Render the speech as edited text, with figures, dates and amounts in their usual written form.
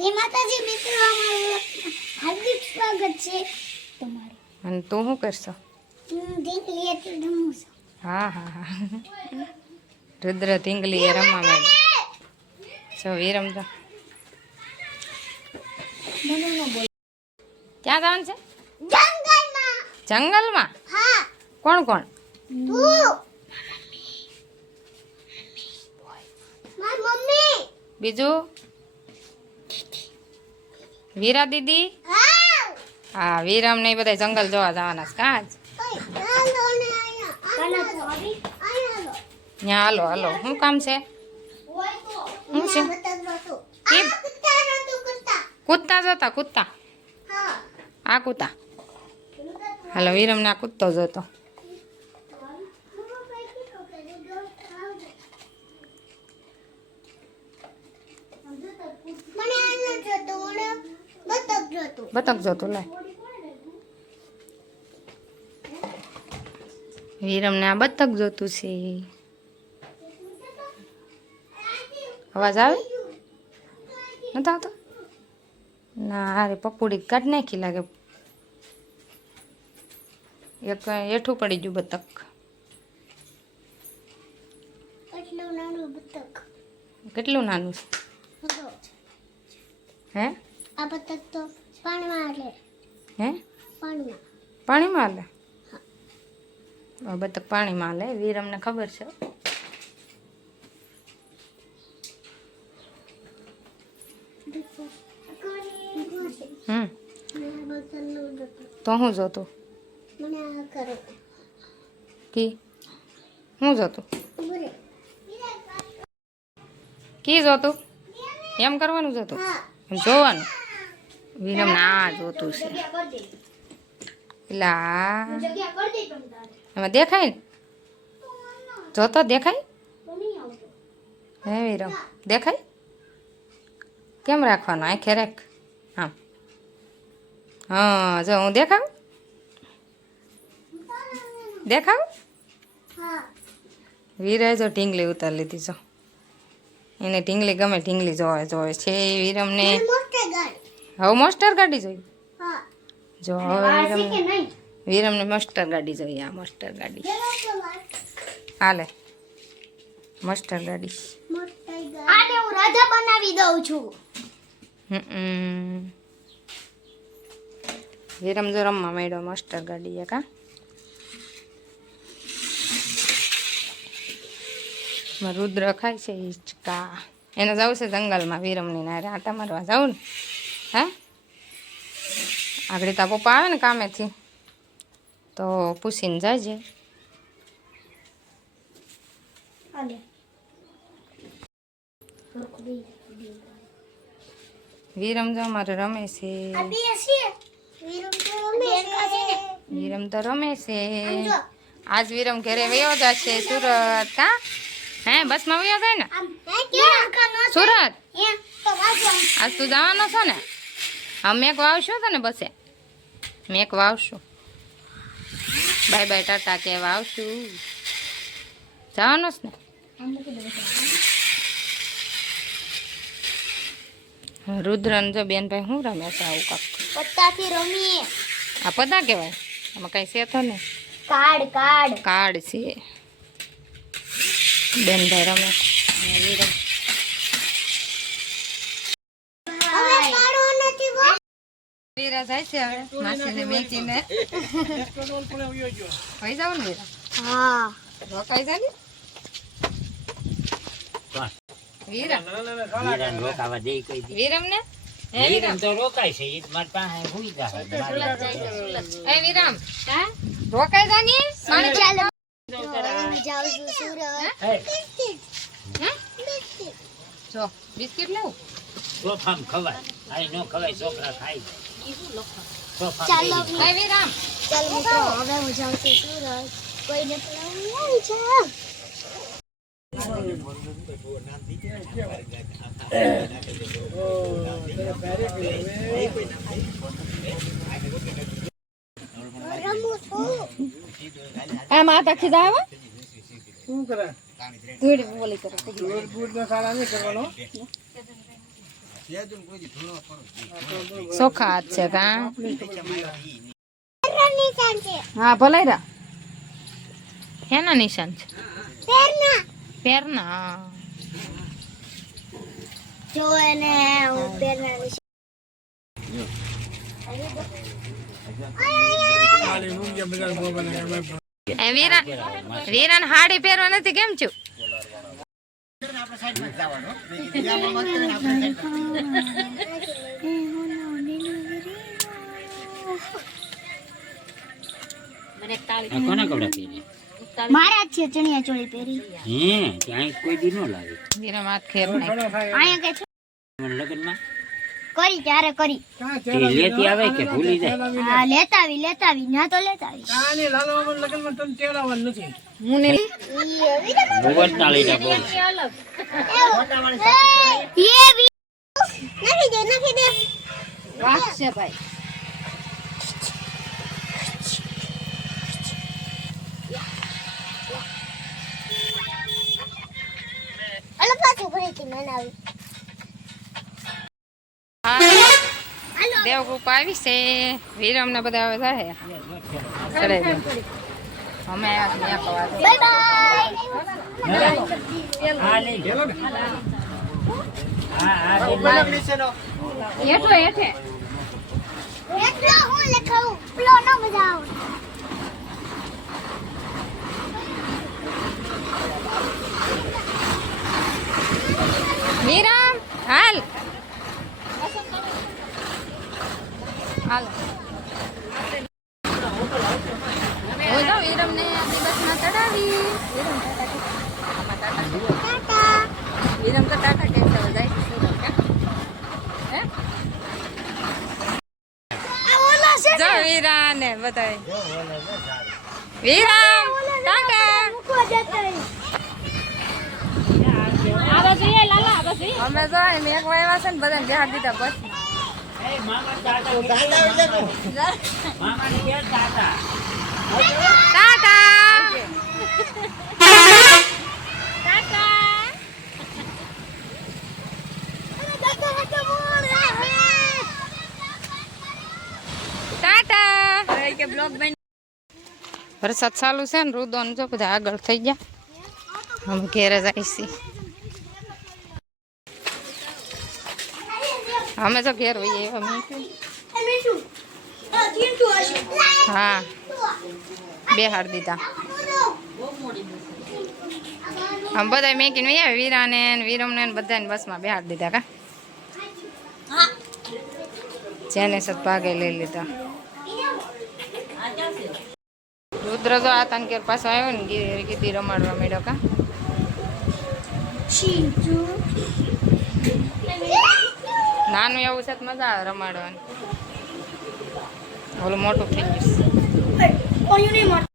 જય માતાજી મિત્રો, અમારું હાર્દિક સ્વાગત છે તમારું. અને તું શું કરશો? ઢીંગલી એટલે રમું છું. હા હા હા રુદ્ર ઢીંગલી એ રમવા માંડ્યો. જો એ રમતા ક્યાં જવાનું છે? જંગલમાં. જંગલમાં? હા. કોણ કોણ? તું. મારી મમ્મી. બીજું? વીરા દીદી? હા. હા, વિરમ ને એ બધા જંગલ જોવા જવાના છે કાં જ? હાલો ને અહીંયા. ત્યાં હાલો હાલો. શું કામ છે? શું છે? કેમ? કૂદતા જોતા કૂદતા? હા. આ કૂદતા હાલો. વિરમ ને આ કૂદતો જોતો. મને આ ન જોતો, મને બતક જોતો. બતક જોતો લે. વિરમ ને આ બતક જોતું છે. અવાજ આવે? નથી આવતો? ના અરે પપુડી કાઢ નાખી લાગે. એક હેઠું પડી ગયું બતક. એટલું નાનું બતક. કેટલું નાનું છે? હે? આ બતક તો પાણીમાં લે. હે? પાણીમાં. પાણીમાં લે? આ બતક પાણીમાં લે. વિરમને ખબર છે. હમ તો હું જોતું? મને આ કરો. કી હું જોતું? કી જોતું? એમ કરવાનું જોતું? જોવાનું? વિરમ ના જોતું છે. એલા એમાં દેખાય ને? જોતો દેખાય? હે વિરમ દેખાય? કેમ રાખવાનું? આંખે રાખ. હા હા જો હું દેખાવ? દેખાવ? વીરાએ જો ઢીંગલી ઉતારી લીધી જો. એને ઢીંગલી ગમે, ઢીંગલી જોવે જોવે છે વિરમને. હવે મોસ્ટર ગાડી જોઈ. જો હવે વિરમને મસ્ટર ગાડી જોઈએ. આ મસ્ટર ગાડી હાલે. મસ્ટર ગાડી આને હું રાજા બનાવી દઉં છું. વિરમ જો રમવા માંડ્યો મસ્ટર ગાડી. કા રુદ્ર ખાય છે હિંચકા. એને જવું છે જંગલમાં વિરમની નારે આટા મારવા જવું ને. હે આગળ તા પપ્પા આવે ને કામેથી તો પૂછીને જાયજે. વિરમ જો અમારે રમે છે. વિરમ તો રમે છે. આજ વિરમ ઘરે વયો જશે સુરત. કા હે બસમાં વયો જાય ને સુરત? આજ તું જવાનો છો ને? હા મેક વાવશો તો ને બસે? મેક વાવશું. બાય બાય ટાટા કહેવા આવશું. જવાનો છે ને? રુદ્રન જો બેનભાઈ શું રમે છે આવું કાક? પત્તાથી રમીએ. આ પતા કહેવાય? આમાં કઈ છે તો ને? કાર્ડ કાર્ડ કાર્ડ છે. બેનભાઈ રમે. વિરમ વીરા જાય છે હવે માસીને મેચીને. હોઈ જાવ ને વીરા? હા. રોકાઈ જાય ને વીરા? વિરમ ને હે વિરમ તો રોકાય છે. ઈ માર પાસે હુઈ જાય. હે વિરમ હે રોકાઈ જા ની મારે ચાલો જાઉં છું સુરત. હે જો બિસ્કિટ લેવું? સોફામ ખવાય. આઈ નો ખવાય. છોકરા ખાય. ચાલો હે વિરમ ચાલો મિત્રો, હવે હું જાઉં છું સુરત. કોઈને પેલા આવી છે. આ માતા ખીજા આવે શું કરે? ધૂળ બોલી કરે ગુડ નો સારા નહીં કરવાનો. ચોખા હાથ છે કા પેરના નિશાન છે. હા ભલાઈ એના નિશાન છે પેરના. પેરના જો એને હું પેરના નિશાન. વીરાન હાડી પહેરવા નથી કેમ છું કોના કપડા પહેરી મારા જ છે ચણિયા ચોળી પહેરી. હે ત્યાં કોઈ દી નો લાગે વીરામ હાથ ખેર નાખ અહીંયા કે છે લગ્નમાં કરી ત્યારે કરી. તે લેતી આવે કે ભૂલી જાય હા લેતા આવી ના તો લેતા આવી. હું ને રોબોટ ના લઈ જા બોલ નાખી દે. વાહ છે ભાઈ અલે પાછું ફરીથી મનાવી. દેવગૃપ આવી છે વીરમ ને બધા હવે જાય ચડાઈ દે અમે આવ્યા છીએ બાય બાય. હા લઈ જા હા હેઠો હેઠે એટલો હું લખાવું પેલો ન મજા આવે. વીરમ હાલ હાલ હું તો વીરમ ને દિવસમાં ચડાવી વીરમ તો ટાટા કેમ જાય હે જો વીરા ને બતાય વીરમ ટાટા અમે તો મેઘ વાયવા છે ને બધાને બેહાર દીધા બસ મામા દાદા મામા ને કે દાદા ટાટા ટાટા વરસાદ ચાલુ છે ને રુદો જો બધા આગળ થઈ ગયા અમે ઘેરે જઈશી અમે તો ઘેર હોઈએ હા બેહાર દીધા આમ બધા મેકીને વૈયા વીરાને વીરમને બધાને બસમાં બેહાર દીધા કા જેને સત ભાગે લઈ લીધા રુદ્ર જો આ તનકેર પાછો આવ્યો ને કીધી રમાડવા માંડ્યો કા નાનું એવું છે તો મજા આવે રમાડવાની ઓલું મોટું થઈ ગયું